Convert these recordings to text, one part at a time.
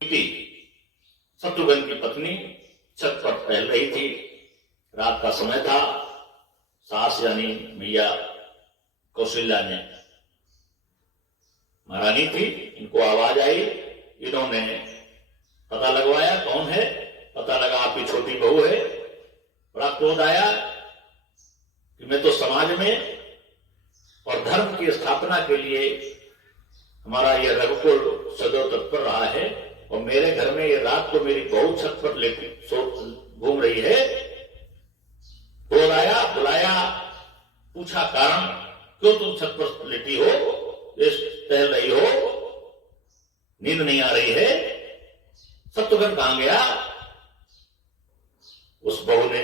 शत्रुघ्न की पत्नी छत पर टहल रही थी। रात का समय था। सास यानी मैया कौशल्या ने महारानी थी, इनको आवाज आई। इन्होंने पता लगवाया कौन है। पता लगा आपकी छोटी बहू है। बड़ा क्रोध आया कि मैं तो समाज में और धर्म की स्थापना के लिए हमारा ये रघुकुल सदैव तत्पर रहा है, और मेरे घर में ये रात को मेरी बहू छत पर लेकर घूम रही है। क्रोध आया, बुलाया, पूछा कारण, क्यों तुम छत पर लेटी हो, टहल रही हो, नींद नहीं आ रही है? शत्रुघ्न कहां गया? उस बहू ने,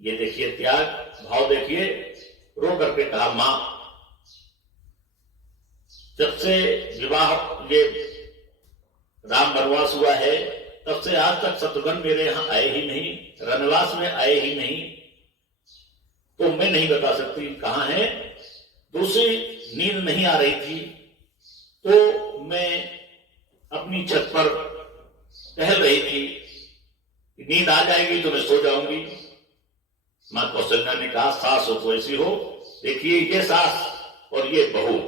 ये देखिए त्याग भाव, देखिए, रो करके कहा, मां, जब से विवाह ये राम वनवास हुआ है तब से आज तक शत्रुघ्न मेरे यहां आए ही नहीं, रनवास में आए ही नहीं, तो मैं नहीं बता सकती कहां है। दूसरी, नींद नहीं आ रही थी तो मैं अपनी छत पर टहल रही थी, नींद आ जाएगी तो मैं सो जाऊंगी। मां कौशल्या ने कहा, सास हो तो ऐसी हो। देखिए, ये सास और ये बहू,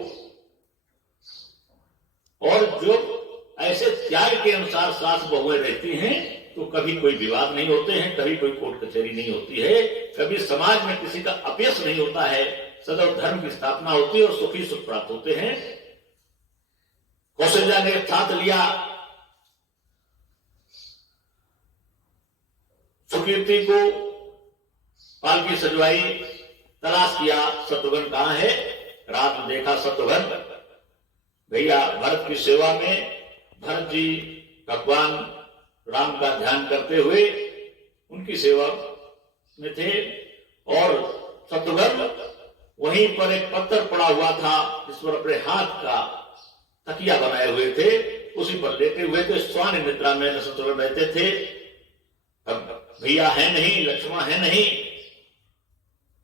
और जो ऐसे त्याग के अनुसार सास बहुएं रहती हैं तो कभी कोई विवाद नहीं होते हैं, कभी कोई कोर्ट कचहरी नहीं होती है, कभी समाज में किसी का अपयश नहीं होता है, सदैव धर्म की स्थापना होती है और सुखी सुख प्राप्त होते हैं। कौशल्या ने साथ लिया सुकीर्ति को, पालकी सजवाई, तलाश किया शत्रुघ्न कहां है। रात में देखा शत्रुघ्न भैया भरत की सेवा में, भरत जी भगवान राम का ध्यान करते हुए उनकी सेवा में थे, और शत्रुघ्न वहीं पर एक पत्थर पड़ा हुआ था जिस पर अपने हाथ का तकिया बनाए हुए थे, उसी पर लेटे हुए थे। स्वान निद्रा में शत्रुघ्न रहते थे। अब भैया है नहीं, लक्ष्मण है नहीं,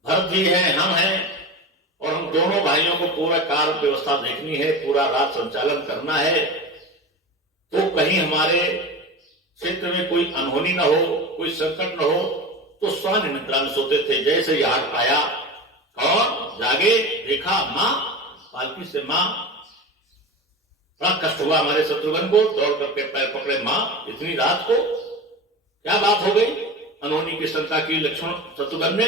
भरत जी हैं, हम हैं, और हम दोनों भाइयों को पूरा कार्य व्यवस्था देखनी है, पूरा रात संचालन करना है, तो कहीं हमारे क्षेत्र में कोई अनहोनी न हो, कोई संकट न हो। तो स्वान निद्रा में सोते थे। जैसे ही हाथ आया और जागे, देखा मां पालकी से, मां, बड़ा कष्ट हुआ हमारे शत्रुघ्न को। दौड़ करके पैर पकड़े, मां इतनी रात को क्या बात हो गई? अनहोनी की शंका की लक्ष्मण शत्रुघ्न ने।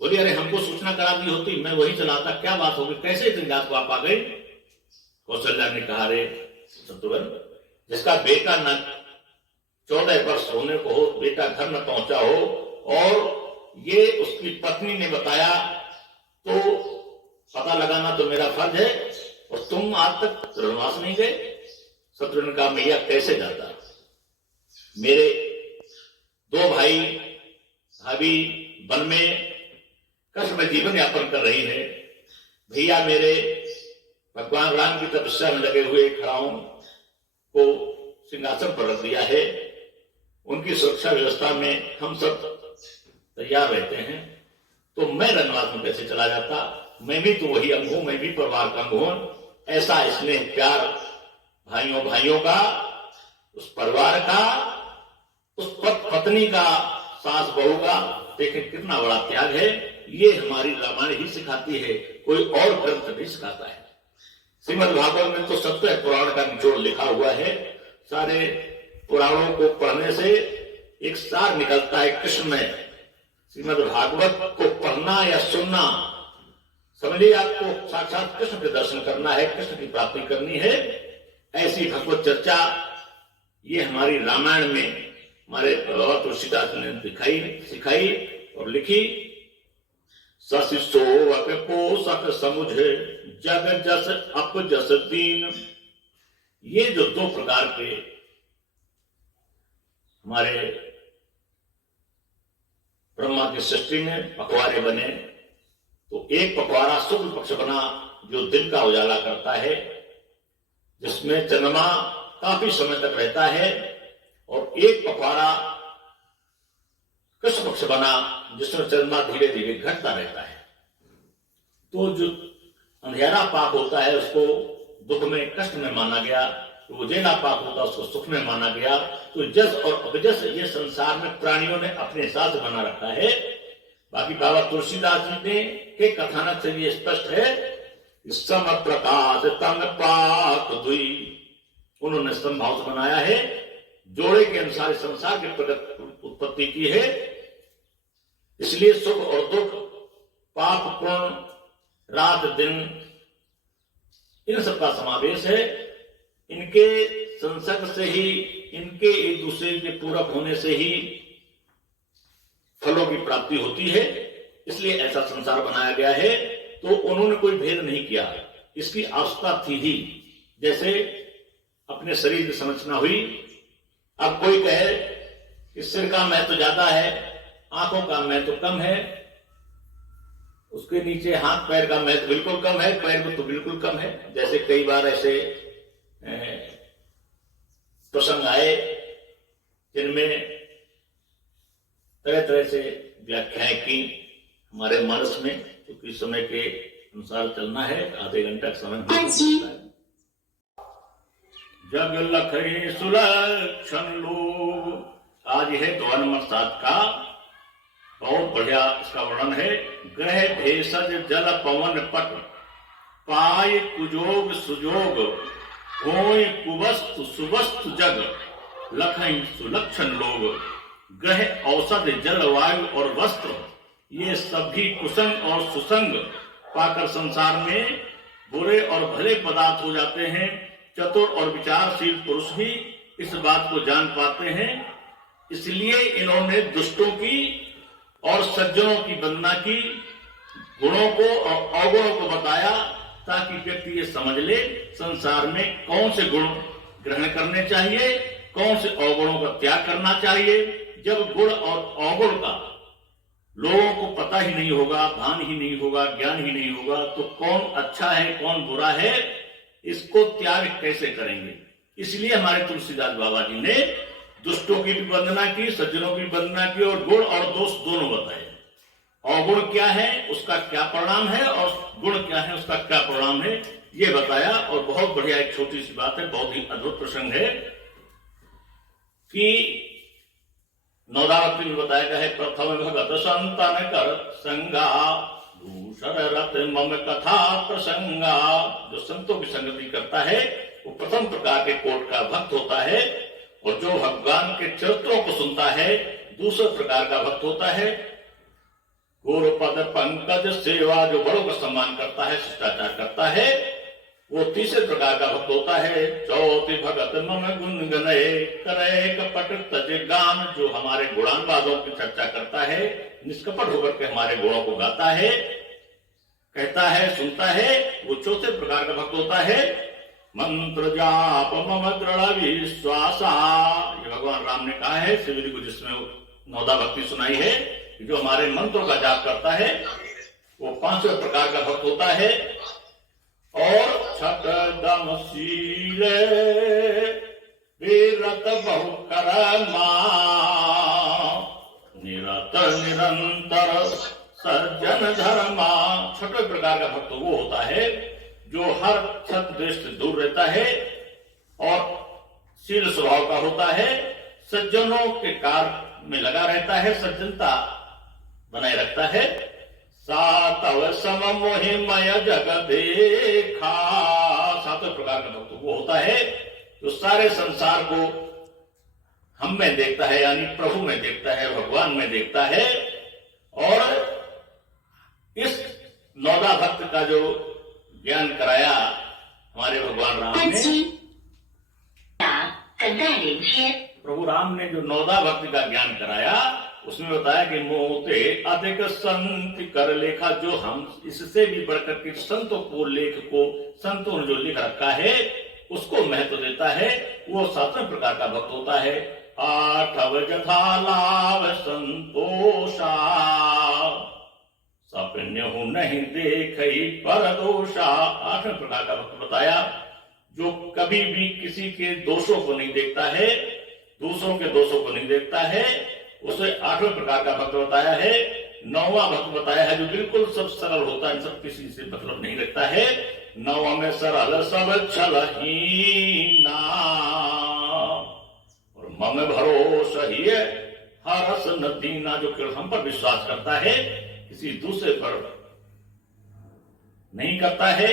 बोली, अरे हमको सूचना करा दी होती, मैं वही चलाता, क्या बात हो गई, कैसे इतनी रात को आप आ गई? कौशल्या ने कहा, रे शत्रुघ्न, जिसका बेटा न 14 वर्ष होने को हो, बेटा घर न पहुंचा हो, और ये उसकी पत्नी ने बताया, तो पता लगाना तो मेरा फर्ज है, और तुम आज तक रनवास नहीं गए। शत्रुघ्न का मैया कैसे जाता? मेरे 2 भाई भाभी वन में कष्ट में जीवन यापन कर रही है। भैया मेरे भगवान राम की तपस्या में लगे हुए खड़ाओं को सिंहासन पर रख दिया है। उनकी सुरक्षा व्यवस्था में हम सब तैयार रहते हैं, तो मैं रनवास में कैसे चला जाता? मैं भी तो वही अंग हूं, मैं भी परिवार का अंग हूं। ऐसा स्नेह प्यार भाइयों का, उस परिवार का, उस पत्नी का, सास बहू का, देखें कितना बड़ा त्याग है। ये हमारी रामायण ही सिखाती है, कोई और ग्रंथ नहीं सिखाता है। श्रीमद् भागवत में तो 70 पुराण का निचोड़ लिखा हुआ है। सारे पुराणों को पढ़ने से एक सार निकलता है कृष्ण में। श्रीमद् भागवत को पढ़ना या सुनना, समझिए आपको साक्षात कृष्ण के दर्शन करना है, कृष्ण की प्राप्ति करनी है। ऐसी भगवत चर्चा ये हमारी रामायण में हमारे बाबा तुलसीदास ने सिखाई और लिखी। सशिशोवक पोषक समुझे, जग जस अप जस दीन। ये जो 2 प्रकार के हमारे ब्रह्मा की सृष्टि में पखवाड़े बने, तो एक पखवाड़ा शुक्ल पक्ष बना जो दिन का उजाला करता है, जिसमें चंद्रमा काफी समय तक रहता है, और एक पखवाड़ा कृष्ण पक्ष बना जिसमें चंद्रमा धीरे धीरे घटता रहता है। तो जो अंधेरा पाप होता है उसको दुख में, कष्ट में माना गया, तो वो जेना पाप होता उसको सुख में माना गया। तो जस और अबजस ये संसार में प्राणियों ने अपने हिसाब से बना रखा है। बाकी बाबा तुलसीदास जी ने के कथानक से ये स्पष्ट है, सम प्रकाश तम पाक दुई, उन्होंने समभाव से बनाया है, जोड़े के अनुसार संसार की प्रगत उत्पत्ति की है। इसलिए सुख और दुख, पाप पुण्य, रात दिन, इन सबका समावेश है। इनके संसर्ग से ही, इनके एक दूसरे के पूरक होने से ही फलों की प्राप्ति होती है। इसलिए ऐसा संसार बनाया गया है। तो उन्होंने कोई भेद नहीं किया, इसकी आवश्यकता थी ही। जैसे अपने शरीर की संरचना हुई, अब कोई कहे कि सिर का महत्व ज्यादा है, आंखों का महत्व कम है, उसके नीचे हाथ पैर का महत्व बिल्कुल कम है, पैर में तो बिल्कुल कम है। जैसे कई बार ऐसे प्रसंग आए जिनमें तरह तरह से व्याख्याएं की हमारे मानस में, क्योंकि समय के अनुसार चलना है, आधे घंटा का समय है। जग लखई सुलक्षण लोग, आज है 2 नंबर 7 का, बहुत बढ़िया इसका वर्णन है। ग्रह भेषज जल पवन पट, पाय कुजोग सुजोग, होय कुवस्तु सुवस्तु जग, लखई सुलक्षण लोग। ग्रह औषध जल वायु और वस्त्र, ये सभी कुसंग और सुसंग पाकर संसार में बुरे और भले पदार्थ हो जाते हैं। चतुर और विचारशील पुरुष ही इस बात को जान पाते हैं। इसलिए इन्होंने दुष्टों की और सज्जनों की वंदना की, गुणों को और अवगुणों को बताया, ताकि व्यक्ति ये समझ ले संसार में कौन से गुण ग्रहण करने चाहिए, कौन से अवगुणों का त्याग करना चाहिए। जब गुण और अवगुण का लोगों को पता ही नहीं होगा, भान ही नहीं होगा, ज्ञान ही नहीं होगा, तो कौन अच्छा है कौन बुरा है, इसको त्याग कैसे करेंगे। इसलिए हमारे तुलसीदास बाबा जी ने दुष्टों की भी वंदना की, सज्जनों की वंदना की, और गुण और दोष दोनों बताए। अवगुण क्या है उसका क्या परिणाम है, और गुण क्या है उसका क्या परिणाम है, ये बताया। और बहुत बढ़िया एक छोटी सी बात है, बहुत ही अद्भुत प्रसंग है कि नौदावती में बताया गया है, प्रथम भगत संतन कर संगा, दूसर रत मम कथा प्रसंगा। जो संतों की संगति करता है वो प्रथम प्रकार के कोट का भक्त होता है, और जो भगवान के चरित्रों को सुनता है दूसरे प्रकार का भक्त होता है। गुरु पद पंकज सेवा, जो बड़ों का सम्मान करता है, शिष्टाचार करता है, वो तीसरे प्रकार का भक्त होता है। चौथी भगत मम गुण गनय, करे कपट तज गान, जो हमारे गुणानुवादों की चर्चा करता है, निष्कपट होकर के हमारे गुणों को गाता है, कहता है, सुनता है, वो चौथे प्रकार का भक्त होता है। मंत्र जाप मम दृढ़ विश्वासा, ये भगवान राम ने कहा है शिव जी को, जिसमें नौदा भक्ति सुनाई है, जो हमारे मंत्रों का जाप करता है वो 5वें प्रकार का भक्त होता है। और छठ दम शीले वीरत बहु कर्मा, निरत निरंतर सज्जन धर्मा। 6वें प्रकार का भक्त वो होता है जो हर छत द्वेष से दूर रहता है और शील स्वभाव का होता है, सज्जनों के कार्य में लगा रहता है, सज्जनता बनाए रखता है। सातव सम मोहिमय जग देखा, 7वें प्रकार का भक्त वो होता है जो सारे संसार को हम में देखता है, यानी प्रभु में देखता है, भगवान में देखता है। और इस नौदा भक्त का जो ज्ञान कराया हमारे भगवान राम ने, प्रभु राम ने जो नौदा भक्ति का ज्ञान कराया, उसमें बताया कि मोते अधिक संत कर लेखा, जो हम इससे भी बढ़कर के संतों को, लेख को संतों ने जो लिख रखा है उसको महत्व देता है, वो 7वें प्रकार का भक्त होता है। 8 जथा लाभ संतोषा, सपन्य हूं नहीं देख पर दोषा। 8वें प्रकार का भक्त बताया जो कभी भी किसी के दोषों को नहीं देखता है, दूसरों के दोषों को नहीं देखता है, उसे 8वें प्रकार का भक्त बताया है। 9वां भक्त बताया है जो बिल्कुल सब सरल होता है, सब किसी से मतलब नहीं रखता है। नव में सरल सब छलहीना, और मम भरोस ही हरस न दीना। जो केवल हम पर विश्वास करता है, किसी दूसरे पर नहीं करता है,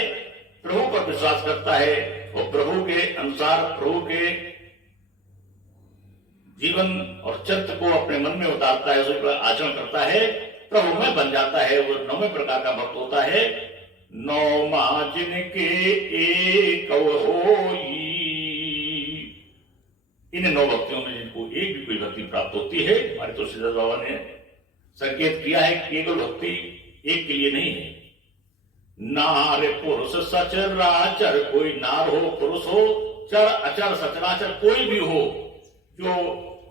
प्रभु पर विश्वास करता है, वो प्रभु के अनुसार प्रभु के जीवन और चरित्र को अपने मन में उतारता है, उस पर आचरण करता है, प्रभु में बन जाता है, वो नौवें प्रकार का भक्त होता है। नौ माँ जिनके एक होई, इन नौ भक्तियों में जिनको एक भी कोई भक्ति प्राप्त होती है, हमारे तुलसीदास बाबा ने संकेत किया है कि केवल भक्ति एक के लिए नहीं है। नार पुरुष सचराचर, कोई नार हो पुरुष हो, चर अचर सचराचर कोई भी हो, जो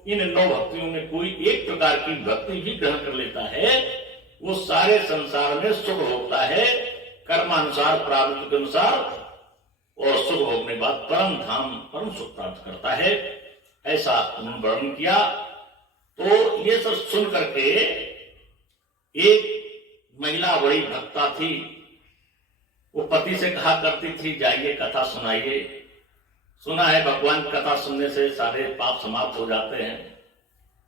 इन नौ भक्तियों में कोई एक प्रकार की भक्ति भी ग्रहण कर लेता है, वो सारे संसार में सुख भोगता है, कर्मानुसार प्रारब्ध के अनुसार, और सुख भोगने के बाद परम धाम परम सुख प्राप्त करता है। ऐसा उन्होंने वर्णन किया। तो ये सब सुन करके एक महिला बड़ी भक्ता थी, वो पति से कहा करती थी, जाइए कथा सुनाइए, सुना है भगवान की कथा सुनने से सारे पाप समाप्त हो जाते हैं।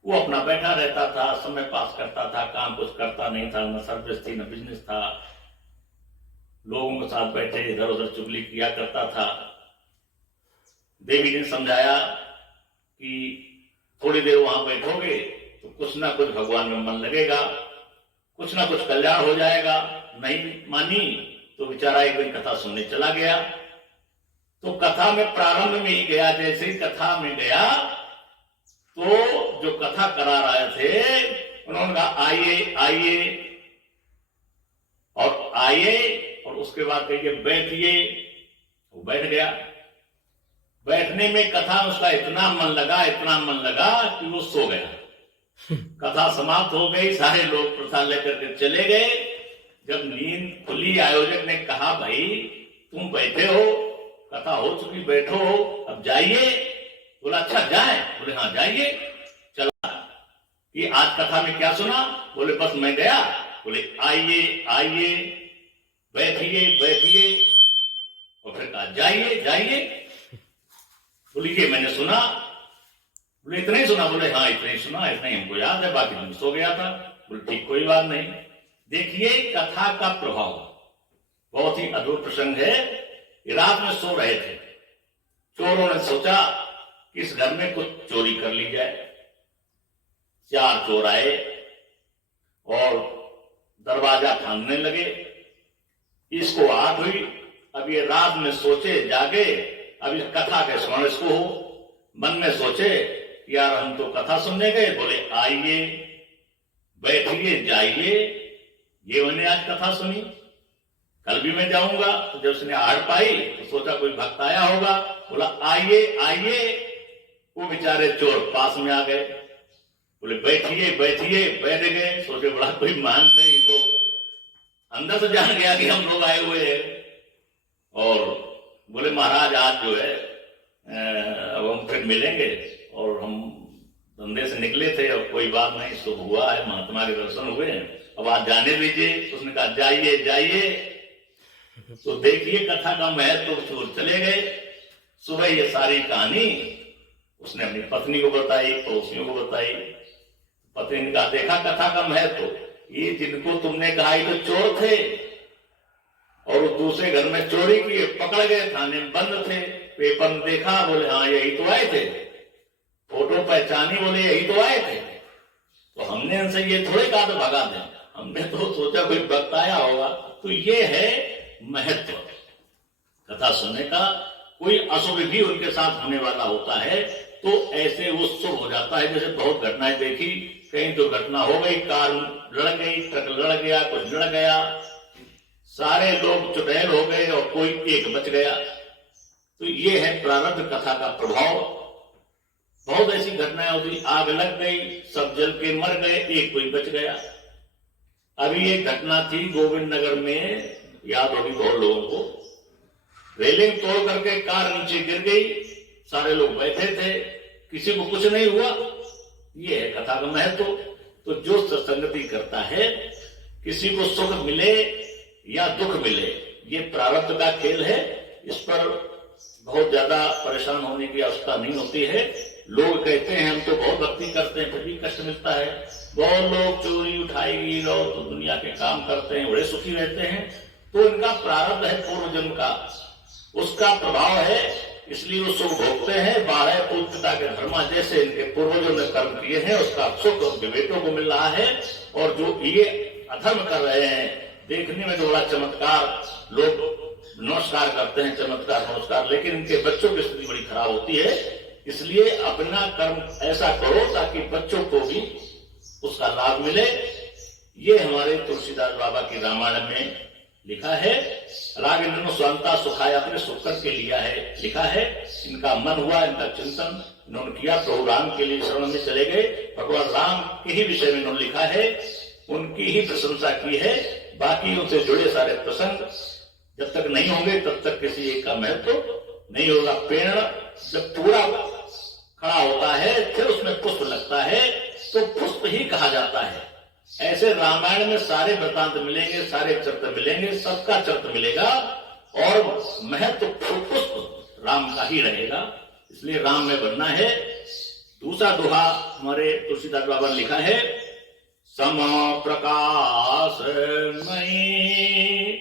वो अपना बैठा रहता था, समय पास करता था, काम कुछ करता नहीं था, न सर्विस थी न बिजनेस था, लोगों के साथ बैठे इधर उधर चुगली किया करता था। देवी ने समझाया कि थोड़ी देर वहां बैठोगे तो कुछ ना कुछ भगवान में मन लगेगा, कुछ ना कुछ कल्याण हो जाएगा। नहीं मानी तो बेचारा एक दिन कथा सुनने चला गया। तो कथा में प्रारंभ में ही गया, जैसे ही कथा में गया तो जो कथा करा रहे थे उन्होंने कहा आइए आइए, और आइए, और उसके बाद कहिए बैठिए। वो बैठ गया। बैठने में कथा उसका इतना मन लगा, इतना मन लगा कि वो सो गया। कथा समाप्त हो गई, सारे लोग प्रसाद लेकर के चले गए। जब नींद खुली, आयोजक ने कहा भाई तुम बैठे हो, कथा हो चुकी, बैठो हो, अब जाइए। बोला अच्छा जाए? बोले हाँ जाइए। चला कि आज कथा में क्या सुना? बोले बस मैं गया। बोले आइए आइए, बैठिए बैठिए, और फिर कहा जाइए जाइए। बोले ये मैंने सुना। बोले इतना ही सुना? बोले हाँ इतना ही सुना, इतना ही हमको याद है, बाकी तुम सो गया था। बोले ठीक कोई बात नहीं। देखिए कथा का प्रभाव बहुत ही अद्भुत प्रसंग है। रात में सो रहे थे, चोरों ने सोचा कि इस घर में कुछ चोरी कर ली जाए। 4 चोर आए और दरवाजा फांदने लगे। इसको आठ हुई। अब ये रात में सोचे, जागे, अब इस कथा के स्मरण इसको हो। मन में सोचे यार हम तो कथा सुनने गए। बोले आइए बैठिए जाइए, ये मैंने आज कथा सुनी, कल भी मैं जाऊंगा। तो जब उसने आड़ पाई तो सोचा कोई भक्त आया होगा। बोला आइए आइए। वो बेचारे चोर पास में आ गए। बोले बैठिए बैठिए, बैठ गए। सोचे बड़ा कोई महान थे, ये तो अंदर से जान गया कि हम लोग आए हुए हैं। और बोले महाराज आज जो है अब हम फिर मिलेंगे, और हम धंधे से निकले थे, और कोई बात नहीं, शुभ हुआ है, महात्मा के दर्शन हुए हैं, अब आज जाने दीजिए। उसने कहा जाइए जाइए। तो देखिए कथा का महत्व, तो चले गए। सुबह ये सारी कहानी उसने अपनी पत्नी को बताई, पड़ोसियों को बताई। पत्नी ने कहा देखा कथा का महत्व, ये जिनको तुमने कहा ये तो चोर थे, और वो दूसरे घर में चोरी किए, पकड़ गए, थाने में बंद थे। पेपर में देखा, बोले हाँ यही तो आए थे। फोटो पहचानी, बोले यही तो आए थे। तो हमने उनसे ये थोड़े कहा तो भगा दें, हमने तो सोचा कोई भक्त आया होगा। तो ये है महत्व कथा सुनने का। कोई अशुभ भी उनके साथ होने वाला होता है तो ऐसे वो शुभ हो जाता है। जैसे बहुत घटनाएं देखी, कहीं तो घटना हो गई, कार लड़ गई, ट्रक लड़ गया, कुछ लड़ गया, सारे लोग चुड़ैल हो गए और कोई एक बच गया। तो ये है प्रारब्ध कथा का प्रभाव। बहुत ऐसी घटनाएं होती, आग लग गई, सब जल के मर गए, एक कोई बच गया। अभी एक घटना थी गोविंद नगर में, याद होगी बहुत लोगों को। रेलिंग तोड़ करके कार नीचे गिर गई, सारे लोग बैठे थे, किसी को कुछ नहीं हुआ। ये है कथा का महत्व। तो जो सत्संगति करता है, किसी को सुख मिले या दुख मिले, ये प्रारब्ध का खेल है, इस पर बहुत ज्यादा परेशान होने की आवश्यकता नहीं होती है। लोग कहते हैं हम तो बहुत भक्ति करते हैं फिर भी कष्ट मिलता है, बहुत लोग चोरी उठाई और तो दुनिया के काम करते हैं बड़े सुखी रहते हैं, तो इनका प्रारब्ध है पूर्व जन्म का, उसका प्रभाव है, इसलिए वो सुख भोगते हैं। 12 पूर्व पिता के धर्मा जैसे इनके पूर्वजों ने कर्म किए हैं उसका सुख उनके बेटों को मिल रहा है। और जो ये अधर्म कर रहे हैं, देखने में तो बड़ा चमत्कार, लोग नमस्कार करते हैं, चमत्कार नमस्कार, लेकिन इनके बच्चों की स्थिति बड़ी खराब होती है। इसलिए अपना कर्म ऐसा करो ताकि बच्चों को भी उसका लाभ मिले। ये हमारे तुलसीदास बाबा की रामायण में लिखा है। राग स्वांता सुखाया, अपने सुख के लिया है, लिखा है। इनका मन हुआ, इनका चिंतन इन्होंने किया, प्रभु राम के लिए शरण में चले गए, भगवान राम के ही विषय में इन्होंने लिखा है, उनकी ही प्रशंसा की है। बाकी उनसे जुड़े सारे प्रसंग जब तक नहीं होंगे तब तक किसी एक का महत्व नहीं होगा। पेड़ जब पूरा खड़ा होता है फिर उसमें पुष्प लगता है तो पुष्प ही कहा जाता है। ऐसे रामायण में सारे वृतांत मिलेंगे, सारे चरित्र मिलेंगे, सबका चरित्र मिलेगा और महत्व पुष्प राम का ही रहेगा। इसलिए राम में बनना है। दूसरा दोहा हमारे तुलसीदास बाबा ने लिखा है, सम प्रकाश मई